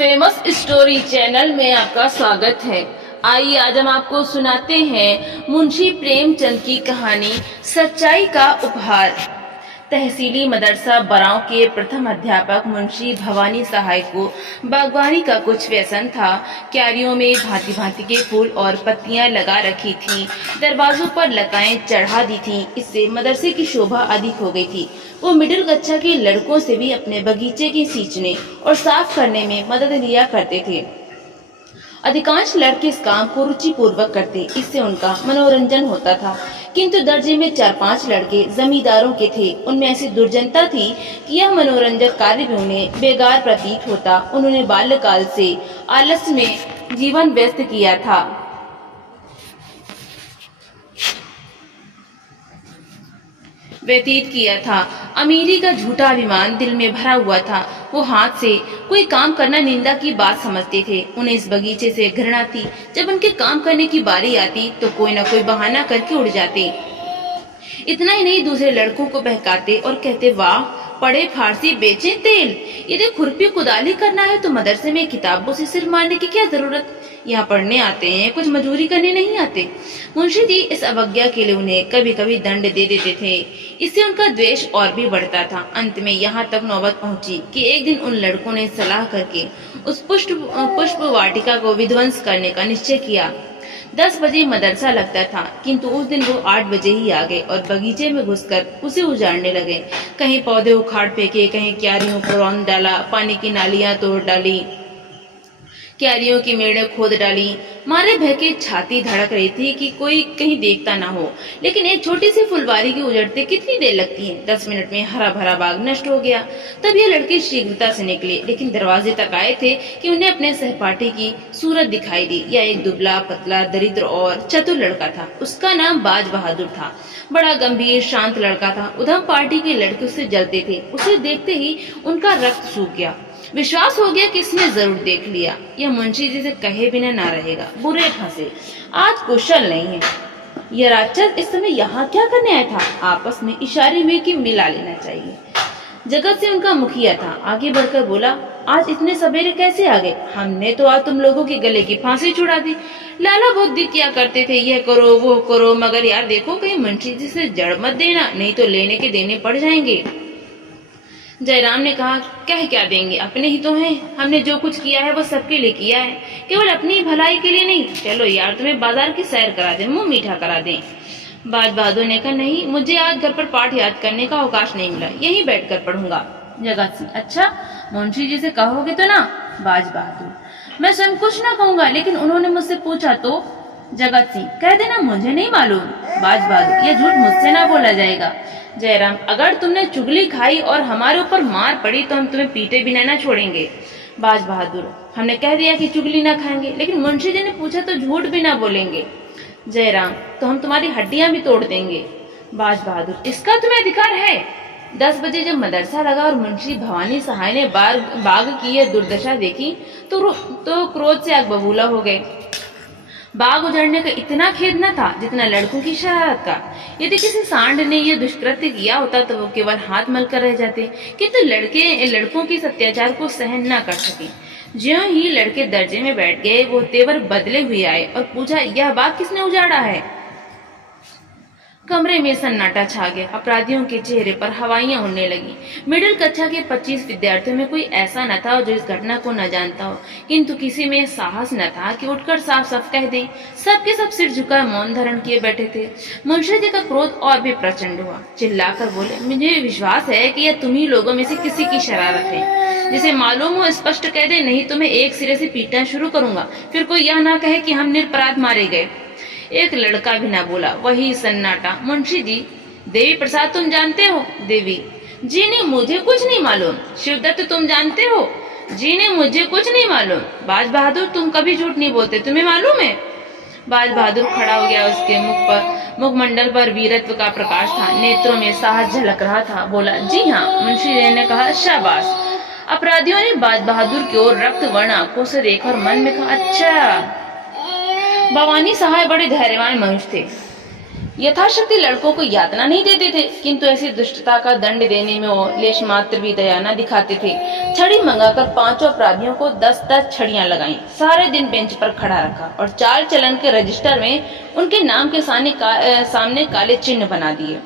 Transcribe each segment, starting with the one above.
Famous story channel में आपका स्वागत है। आइए आज हम आपको सुनाते हैं मुंशी प्रेमचंद की कहानी सच्चाई का उपहार। तहसीली मदरसा बराव के प्रथम अध्यापक मुंशी भवानी सहाय को बागवानी का कुछ व्यसन था। क्यारियों में भांति भांति के फूल और पत्तियां लगा रखी थीं, दरवाजों पर लताएं चढ़ा दी थीं। इससे मदरसे की शोभा अधिक हो गई थी। वो मिडिल कक्षा के लड़कों से भी अपने बगीचे के सींचने और साफ करने में मदद लिया करते थे। अधिकांश लड़के इस काम को रुचि पूर्वक करते, इससे उनका मनोरंजन होता था। किंतु दर्जे में 4-5 लड़के जमींदारों के थे। उनमें ऐसी दुर्जनता थी कि यह मनोरंजक कार्य भी उन्हें बेकार प्रतीत होता। उन्होंने बाल्यकाल से आलस्य में जीवन व्यस्त किया था। व्यतीत किया था। अमीरी का झूठा अभिमान दिल में भरा हुआ था। वो हाथ से कोई काम करना निंदा की बात समझते थे। उन्हें इस बगीचे से घृणा थी। जब उनके काम करने की बारी आती तो कोई न कोई बहाना करके उड़ जाते। इतना ही नहीं, दूसरे लड़कों को बहकाते और कहते, वाह पढ़े फारसी बेचे तेल। यदि खुरपी कुदाली करना है तो मदरसे में किताबों से सिर मारने की क्या जरूरत। यहाँ पढ़ने आते हैं, कुछ मजदूरी करने नहीं आते। मुंशी जी इस अवज्ञा के लिए उन्हें कभी कभी दंड दे देते थे। इससे उनका द्वेष और भी बढ़ता था। अंत में यहाँ तक नौबत पहुंची कि एक दिन उन लड़कों ने सलाह करके उस पुष्प वाटिका को विध्वंस करने का निश्चय किया। 10 बजे मदरसा लगता था, किंतु उस दिन वो 8 बजे ही आ गए और बगीचे में घुसकर उसे उजाड़ने लगे। कहीं पौधे उखाड़ फेंके, कहीं क्यारियों को रौंद डाला, पानी की नालियां तोड़ डाली, क्यारियों की मेड़ें खोद डाली। मारे भय के छाती धड़क रही थी कि कोई कहीं देखता ना हो। लेकिन एक छोटी सी फुलवारी की उजड़ते कितनी देर लगती है। 10 मिनट में हरा भरा बाग नष्ट हो गया। तब ये लड़के शीघ्रता से निकले, लेकिन दरवाजे तक आए थे कि उन्हें अपने सहपाठी की सूरत दिखाई दी। यह एक दुबला पतला दरिद्र और चतुर लड़का था। उसका नाम बाज बहादुर था। बड़ा गंभीर शांत लड़का था। उधम पार्टी के लड़के उससे जलते थे। उसे देखते ही उनका रक्त सूख गया। विश्वास हो गया कि इसने जरूर देख लिया। यह मुंशी जी से कहे बिना ना रहेगा। बुरे फंसे, आज कुशल नहीं है। यह राक्षस इस समय यहाँ क्या करने आया था। आपस में इशारे हुए कि मिला लेना चाहिए। जगत से उनका मुखिया था। आगे बढ़कर बोला, आज इतने सवेरे कैसे आ गए। हमने तो आज तुम लोगों के गले की फांसी छुड़ा दी। लाला बुद्धि किया करते थे, यह करो वो करो, मगर यार देखो कहीं मुंशी जी से जड़ मत देना, नहीं तो लेने के देने पड़ जाएंगे। जयराम ने कहा, कह क्या देंगे, अपने ही तो हैं। हमने जो कुछ किया है वो सबके लिए किया है, केवल अपनी भलाई के लिए नहीं। चलो यार तुम्हें बाजार की सैर करा दें, मुंह मीठा करा दें। बाज बहादुर ने कहा, नहीं, मुझे आज घर पर पाठ याद करने का अवकाश नहीं मिला, यहीं बैठकर पढ़ूंगा। जगत सिंह, अच्छा मुंशी जी से कहोगे तो ना। बाज बहादुर, मैं स्वयं कुछ ना कहूंगा, लेकिन उन्होंने मुझसे पूछा तो। जगत सिंह, कह देना मुझे नहीं मालूम। बाज बहादुर, यह झूठ मुझसे ना बोला जाएगा। जयराम, अगर तुमने चुगली खाई और हमारे ऊपर मार पड़ी तो हम तुम्हें पीटे बिना ना छोड़ेंगे। बाज बहादुर, हमने कह दिया कि चुगली ना खाएंगे, लेकिन मुंशी जी ने पूछा तो झूठ भी ना बोलेंगे। जयराम, तो हम तुम्हारी हड्डियां भी तोड़ देंगे। बाज बहादुर, इसका तुम्हें अधिकार है। 10 बजे जब मदरसा लगा और मुंशी भवानी सहाय ने बाग की यह दुर्दशा देखी तो क्रोध से आग बबूला हो गए। बाग उजड़ने का इतना खेद न था जितना लड़कों की शरारत का। यदि किसी सांड ने यह दुष्कृत्य किया होता तो वो केवल हाथ मलकर रह जाते, किंतु लड़कों के अत्याचार को सहन न कर सके। ज्यों ही लड़के दर्जे में बैठ गए, वो तेवर बदले हुए आए और पूछा, यह बाग किसने उजाड़ा है। कमरे में सन्नाटा छा गया। अपराधियों के चेहरे पर हवाइयां उड़ने लगी। मिडिल कक्षा के 25 विद्यार्थियों में कोई ऐसा न था जो इस घटना को न जानता हो, किंतु किसी में साहस न था कि उठकर साफ साफ कह दे। सबके सब सिर झुका मौन धारण किए बैठे थे। मुंशी जी का क्रोध और भी प्रचंड हुआ। चिल्लाकर बोले, मुझे विश्वास है कि यह तुम्ही लोगों में से किसी की शरारत है। जिसे मालूम हो स्पष्ट कह दे, नहीं तो मैं एक सिरे से पीटना शुरू करूंगा। फिर कोई यह ना कहे कि हम निरपराध मारे गए। एक लड़का भी ना बोला। वही सन्नाटा। मुंशी जी, देवी प्रसाद तुम जानते हो। देवी, जी नहीं, मुझे कुछ नहीं मालूम। शिवदत्त, तुम जानते हो। जी नहीं, मुझे कुछ नहीं मालूम। बाज बहादुर, तुम कभी झूठ नहीं बोलते, तुम्हें मालूम है। बाज बहादुर खड़ा हो गया। उसके मुखमंडल पर वीरत्व का प्रकाश था, नेत्रों में साहस झलक रहा था। बोला, जी हाँ। मुंशी जी ने कहा, शाबाश। अपराधियों ने बाज बहादुर की ओर रक्त वर्ण आंखों से देखा और मन में कहा, अच्छा। भवानी सहाय बड़े धैर्यवान मनुष्य थे। यथाशक्ति लड़कों को यातना नहीं देते थे, किंतु ऐसी दुष्टता का दंड देने में वो लेश मात्र भी दया न दिखाते थे। छड़ी मंगाकर 5 अपराधियों को 10-10 छड़ियां लगाईं, सारे दिन बेंच पर खड़ा रखा और चाल चलन के रजिस्टर में उनके नाम के सामने काले चिन्ह बना दिए।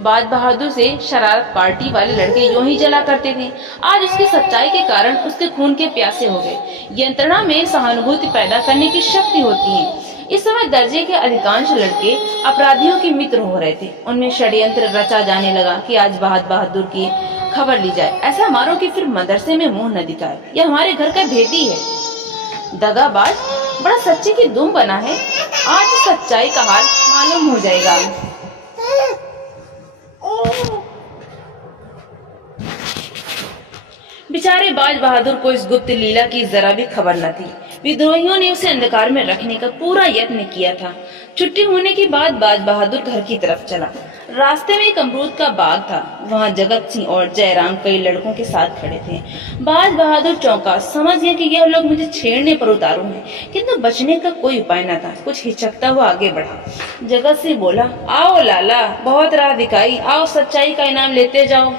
बाज बहादुर से शरारत पार्टी वाले लड़के यूं ही जला करते थे। आज उसकी सच्चाई के कारण उसके खून के प्यासे हो गए। यंत्रणा में सहानुभूति पैदा करने की शक्ति होती है। इस समय दर्जे के अधिकांश लड़के अपराधियों के मित्र हो रहे थे। उनमें षड्यंत्र रचा जाने लगा कि आज बाज बहादुर की खबर ली जाए। ऐसा मारो कि फिर मदरसे में मुंह न दिखाए। यह हमारे घर का भेदी है। दगाबाज बड़ा सच्चे की दुम बना है। आज सच्चाई का हाल मालूम हो जाएगा। बेचारे बाज बहादुर को इस गुप्त लीला की जरा भी खबर न थी। विद्रोहियों ने उसे अंधकार में रखने का पूरा यत्न किया था। छुट्टी होने के बाद बाज बहादुर घर की तरफ चला। रास्ते में एक अमरूद का बाग था। वहाँ जगत सिंह और जयराम कई लड़कों के साथ खड़े थे। बाज बहादुर चौंका, समझ गया कि यह लोग मुझे छेड़ने पर उतारू हैं, किंतु बचने का कोई उपाय न था। कुछ हिचकता हुआ आगे बढ़ा। जगत सिंह बोला, आओ लाला, बहुत राह दिखाई, आओ सच्चाई का इनाम लेते जाओ।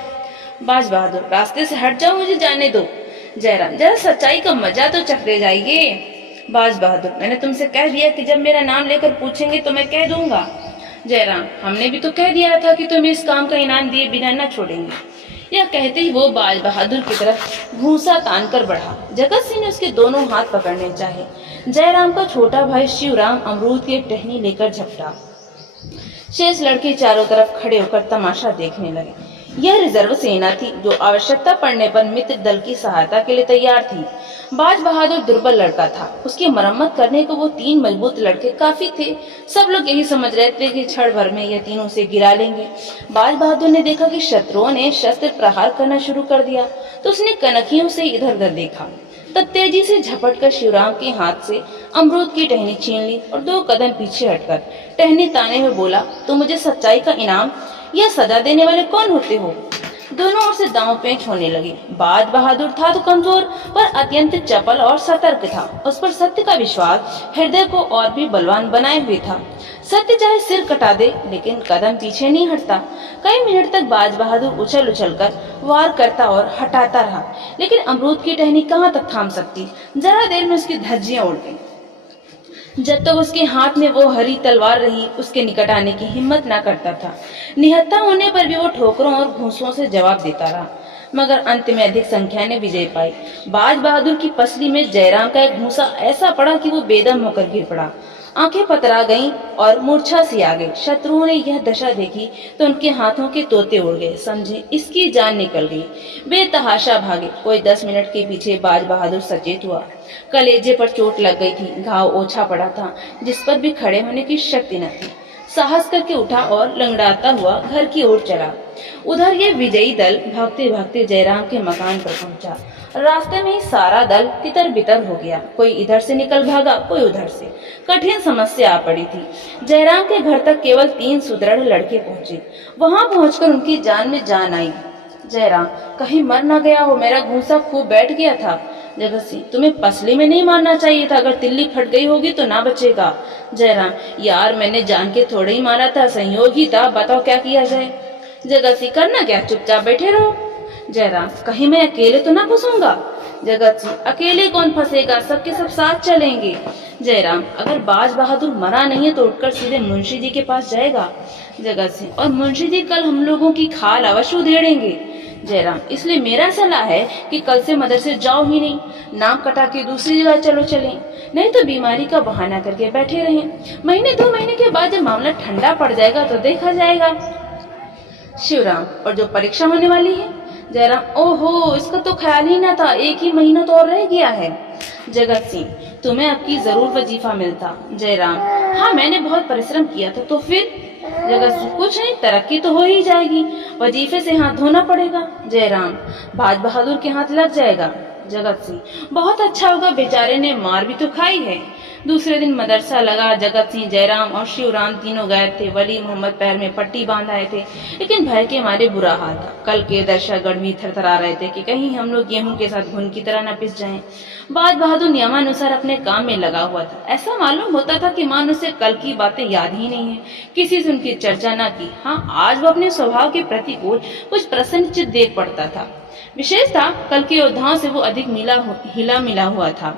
बाज बहादुर, रास्ते से हट जाओ, मुझे जाने दो। जयराम, जरा सच्चाई का मजा तो चखते जाइए। बाज बहादुर, मैंने तुमसे कह दिया कि जब मेरा नाम लेकर पूछेंगे तो मैं कह दूंगा। जयराम, हमने भी तो कह दिया था कि तुम्हें इस काम का इनाम दिए बिना न छोड़ेंगे। यह कहते ही वो बाज बहादुर की तरफ घूंसा तान कर बढ़ा। जगत सिंह ने उसके दोनों हाथ पकड़ने चाहे। जयराम का छोटा भाई शिवराम अमरूद की एक टहनी लेकर झपटा। शेष लड़के चारों तरफ खड़े होकर तमाशा देखने लगे। यह रिजर्व सेना थी जो आवश्यकता पड़ने पर मित्र दल की सहायता के लिए तैयार थी। बाज बहादुर दुर्बल लड़का था। उसकी मरम्मत करने को वो 3 मजबूत लड़के काफी थे। सब लोग यही समझ रहे थे कि क्षण भर में यह तीनों से गिरा लेंगे। बाज बहादुर ने देखा कि शत्रुओं ने शस्त्र प्रहार करना शुरू कर दिया, तो उसने कनखियों से इधर उधर देखा। तब तेजी से झपट कर शिवराम के हाथ से अमरूद की टहनी छीन ली और 2 कदम पीछे हटकर टहनी ताने में बोला, तो मुझे सच्चाई का इनाम या सजा देने वाले कौन होते हो? दोनों ओर से दांव पेंच होने लगे। बाज बहादुर था तो कमजोर, पर अत्यंत चपल और सतर्क था। उस पर सत्य का विश्वास हृदय को और भी बलवान बनाए हुए था। सत्य चाहे सिर कटा दे, लेकिन कदम पीछे नहीं हटता। कई मिनट तक बाज बहादुर उछल उछल कर वार करता और हटाता रहा, लेकिन अमरूद की टहनी कहाँ तक थाम सकती। जरा देर में उसकी धज्जियां उड़ गईं। जब तक उसके हाथ में वो हरी तलवार रही, उसके निकट आने की हिम्मत न करता था। निहत्था होने पर भी वो ठोकरों और घूंसों से जवाब देता रहा, मगर अंत में अधिक संख्या ने विजय पाई। बाज बहादुर की पसली में जयराम का एक घूंसा ऐसा पड़ा कि वो बेदम होकर गिर पड़ा। आंखें पतरा गईं और मूर्छा सी आ गई। शत्रुओं ने यह दशा देखी तो उनके हाथों के तोते उड़ गए। समझे इसकी जान निकल गई। बेतहाशा भागे। कोई 10 मिनट के पीछे बाज बहादुर सचेत हुआ। कलेजे पर चोट लग गई थी। घाव ओछा पड़ा था, जिस पर भी खड़े होने की शक्ति न थी। साहस करके उठा और लंगड़ाता हुआ घर की ओर चला। उधर ये विजयी दल भागते भागते जयराम के मकान पर पहुंचा। रास्ते में ही सारा दल तितर बितर हो गया। कोई इधर से निकल भागा, कोई उधर से। कठिन समस्या आ पड़ी थी। जयराम के घर तक केवल 3 सुदृढ़ लड़के पहुंचे। वहां पहुंचकर उनकी जान में जान आई। जयराम, कहीं मर न गया हो, मेरा घूंसा खूब बैठ गया था। जगत सिंह, तुम्हें पसली में नहीं मारना चाहिए था, अगर तिल्ली फट गई होगी तो ना बचेगा। जयराम, यार मैंने जान के थोड़े ही मारा था, संयोग ही था, बताओ क्या किया जाए। जगत सिंह, करना क्या, चुपचाप बैठे रहो। जयराम, कहीं मैं अकेले तो ना फंसूंगा। जगत सिंह, अकेले कौन फंसेगा, सबके सब साथ चलेंगे। जयराम, अगर बाज बहादुर मरा नहीं है तो उठकर सीधे मुंशी जी के पास जाएगा। जगत सिंह, और मुंशी जी कल हम लोगों की खाल अवश्य उधेड़ेंगे। जयराम, इसलिए मेरा सलाह है कि कल से मदरसे जाओ ही नहीं, नाम कटा के दूसरी जगह चलें, नहीं तो बीमारी का बहाना करके बैठे रहें। महीने 2 महीने के बाद जब मामला ठंडा पड़ जाएगा तो देखा जाएगा। शिवराम, और जो परीक्षा होने वाली है। जयराम, ओहो, इसका तो ख्याल ही ना था, 1 ही महीना तो और रह गया है। जगत सिंह, तुम्हें अब की जरूर वजीफा मिलता। जयराम, हाँ मैंने बहुत परिश्रम किया था। तो फिर? जगत सिंह, कुछ नहीं, तरक्की तो हो ही जाएगी, वजीफे से हाथ धोना पड़ेगा। जयराम, बाज बहादुर के हाथ लग जाएगा। जगत सिंह, बहुत अच्छा होगा, बेचारे ने मार भी तो खाई है। दूसरे दिन मदरसा लगा। जगत सिंह, जयराम और शिवराम तीनों गायब थे। वली मोहम्मद पैर में पट्टी बांध आए थे, लेकिन भय के मारे बुरा हाल था। कल के दर्शकगण भी थरथरा रहे थे कि कहीं हम लोग गेहूं के साथ घुन की तरह न पिस जाएं। बाज बहादुर नियमानुसार अपने काम में लगा हुआ था। ऐसा मालूम होता था कि मानो उसे कल की बातें याद ही नहीं है, किसी से उनकी चर्चा न की। हाँ, आज वो अपने स्वभाव के प्रतिकूल कुछ प्रसन्नचित देख पड़ता था। विशेष था, कल के योद्धाओं से वो अधिक हिला मिला हुआ था।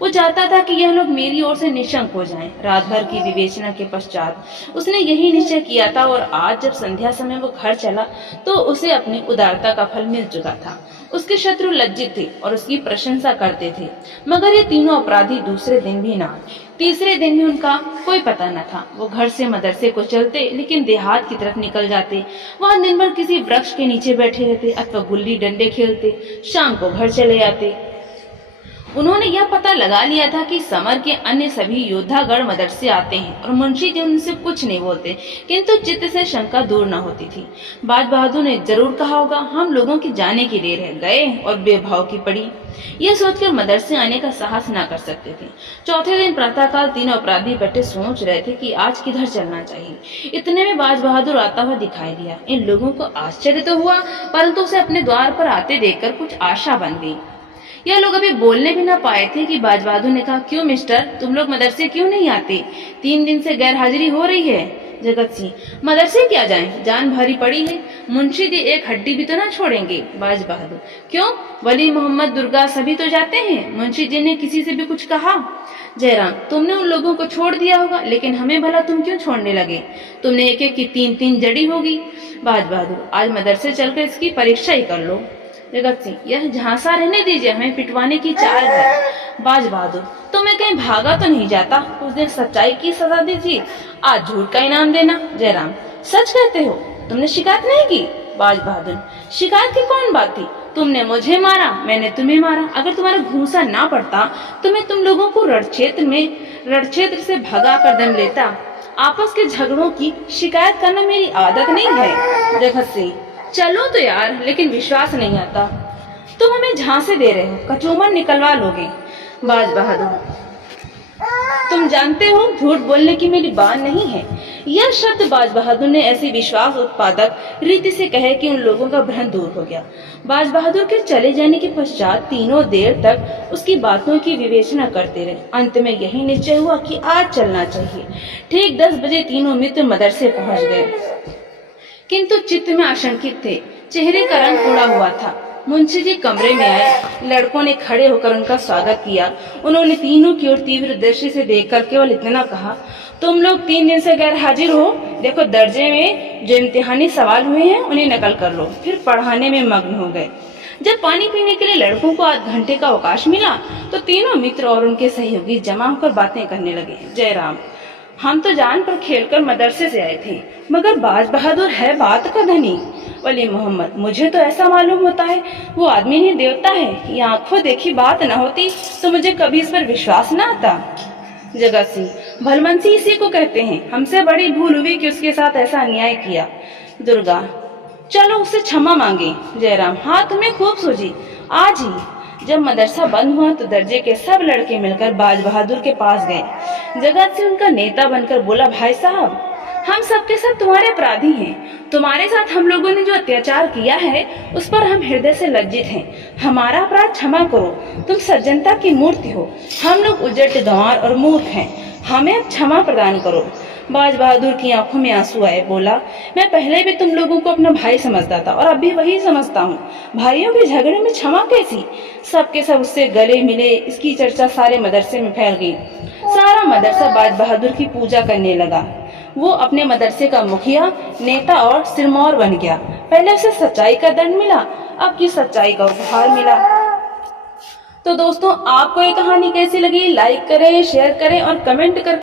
वो चाहता था कि यह लोग मेरी ओर से निशंक हो जाएं। रात भर की विवेचना के पश्चात उसने यही निश्चय किया था, और आज जब संध्या समय वो घर चला तो उसे अपनी उदारता का फल मिल चुका था। उसके शत्रु लज्जित थे और उसकी प्रशंसा करते थे, मगर ये तीनों अपराधी दूसरे दिन भी ना आए। तीसरे दिन भी उनका कोई पता न था। वो घर से मदरसे को चलते, लेकिन देहात की तरफ निकल जाते। वहां दिन भर किसी वृक्ष के नीचे बैठे रहते अथवा गुल्ली डंडे खेलते। शाम को घर चले आते। उन्होंने यह पता लगा लिया था कि समर के अन्य सभी योद्धागण मदरसे आते हैं और मुंशी जी उनसे कुछ नहीं बोलते, किंतु चित्त से शंका दूर न होती थी। बाज बहादुर ने जरूर कहा होगा, हम लोगों की जाने की देर है, गए और बेभाव की पड़ी। यह सोचकर मदरसे आने का साहस न कर सकते थे। चौथे दिन प्रातःकाल तीनों अपराधी बैठे सोच रहे थे कि आज किधर चलना चाहिए। इतने में बाज बहादुर आता हुआ दिखाई दिया। इन लोगों को आश्चर्य तो हुआ, परंतु उसे अपने द्वार पर आते देखकर कुछ आशा बन गई। यह लोग अभी बोलने भी ना पाए थे कि बाज बहादुर ने कहा, क्यों मिस्टर, तुम लोग मदरसे क्यों नहीं आते? 3 दिन से गैर हाजिरी हो रही है। जगत सिंह, मदरसे क्या जाएं, जान भारी पड़ी है। मुंशी जी एक हड्डी भी तो ना छोड़ेंगे। बाज बहादुर, क्यों, वली मोहम्मद, दुर्गा सभी तो जाते हैं। मुंशी जी ने किसी से भी कुछ कहा? जयराम, तुमने उन लोगों को छोड़ दिया होगा, लेकिन हमें भला तुम क्यों छोड़ने लगे? तुमने एक एक की 3-3 जड़ी होगी। बाज बहादुर, आज मदरसे चलकर इसकी परीक्षा ही कर लो। जगत सिंह, यह झांसा रहने दीजिए, हमें पिटवाने की चाल है। बाज बहादुर, तो मैं कहीं भागा तो नहीं जाता? उस दिन सच्चाई की सजा दीजिए, आज झूठ का इनाम देना। जयराम, सच कहते हो, तुमने शिकायत नहीं की? बाज बहादुर, शिकायत की कौन बात थी? तुमने मुझे मारा, मैंने तुम्हें मारा। अगर तुम्हारा घूंसा ना पड़ता तो मैं तुम लोगों को रणक्षेत्र से भगा कर दम लेता। आपस के झगड़ों की शिकायत करना मेरी आदत नहीं है। जगत सिंह, चलो तो यार, लेकिन विश्वास नहीं आता। तुम हमें झांसे दे रहे हो, कचूमर निकलवा लोगे। बाज बहादुर, तुम जानते हो झूठ बोलने की मेरी बात नहीं है। यह शब्द बाज बहादुर ने ऐसी विश्वास उत्पादक रीति से कहे कि उन लोगों का भ्रम दूर हो गया। बाज बहादुर के चले जाने के पश्चात तीनों देर तक उसकी बातों की विवेचना करते रहे। अंत में यही निश्चय हुआ कि आज चलना चाहिए। ठीक 10 बजे तीनों मित्र मदरसे पहुंच गए, किंतु चित्त में आशंकित थे। चेहरे का रंग उड़ा हुआ था। मुंशी जी कमरे में आए। लड़कों ने खड़े होकर उनका स्वागत किया। उन्होंने तीनों की ओर तीव्र दृष्टि से देखकर केवल इतना कहा, तुम लोग 3 दिन से गैर हाजिर हो। देखो, दर्जे में जो इम्तिहानी सवाल हुए हैं उन्हें नकल कर लो। फिर पढ़ाने में मग्न हो गए। जब पानी पीने के लिए लड़कों को आध घंटे का अवकाश मिला तो तीनों मित्र और उनके सहयोगी जमा होकर बातें करने लगे। जयराम, हम तो जान पर खेलकर मदरसे से आए थे, मगर बाज बहादुर है बात का धनी। वली मोहम्मद, मुझे तो ऐसा मालूम होता है वो आदमी ही देवता है। ये आंखों देखी बात न होती तो मुझे कभी इस पर विश्वास न आता। जगत सिंह, भलमनसी इसी को कहते हैं। हमसे बड़ी भूल हुई कि उसके साथ ऐसा अन्याय किया। दुर्गा, चलो उससे क्षमा मांगे। जयराम, हाँ, तुम्हें खूब सूझी। आज ही जब मदरसा बंद हुआ तो दर्जे के सब लड़के मिलकर बाज बहादुर के पास गए। जगत सिंह उनका नेता बनकर बोला, भाई साहब, हम सबके सब तुम्हारे अपराधी हैं। तुम्हारे साथ हम लोगों ने जो अत्याचार किया है उस पर हम हृदय से लज्जित हैं। हमारा अपराध क्षमा करो। तुम सज्जनता की मूर्ति हो, हम लोग उजट, गंवार और मूर्ख हैं। हमें अब क्षमा प्रदान करो। बाज बहादुर की आंखों में आंसू आए। बोला, मैं पहले भी तुम लोगों को अपना भाई समझता था और अब भी वही समझता हूँ। भाइयों के झगड़े में क्षमा कैसी? सबके सब उससे गले मिले। इसकी चर्चा सारे मदरसे में फैल गई। सारा मदरसा बाज बहादुर की पूजा करने लगा। वो अपने मदरसे का मुखिया, नेता और सिरमौर बन गया। पहले उसे सच्चाई का दंड मिला, अब की सच्चाई का उपहार मिला। तो दोस्तों, आपको ये कहानी कैसी लगी? लाइक करें, शेयर करें और कमेंट करें।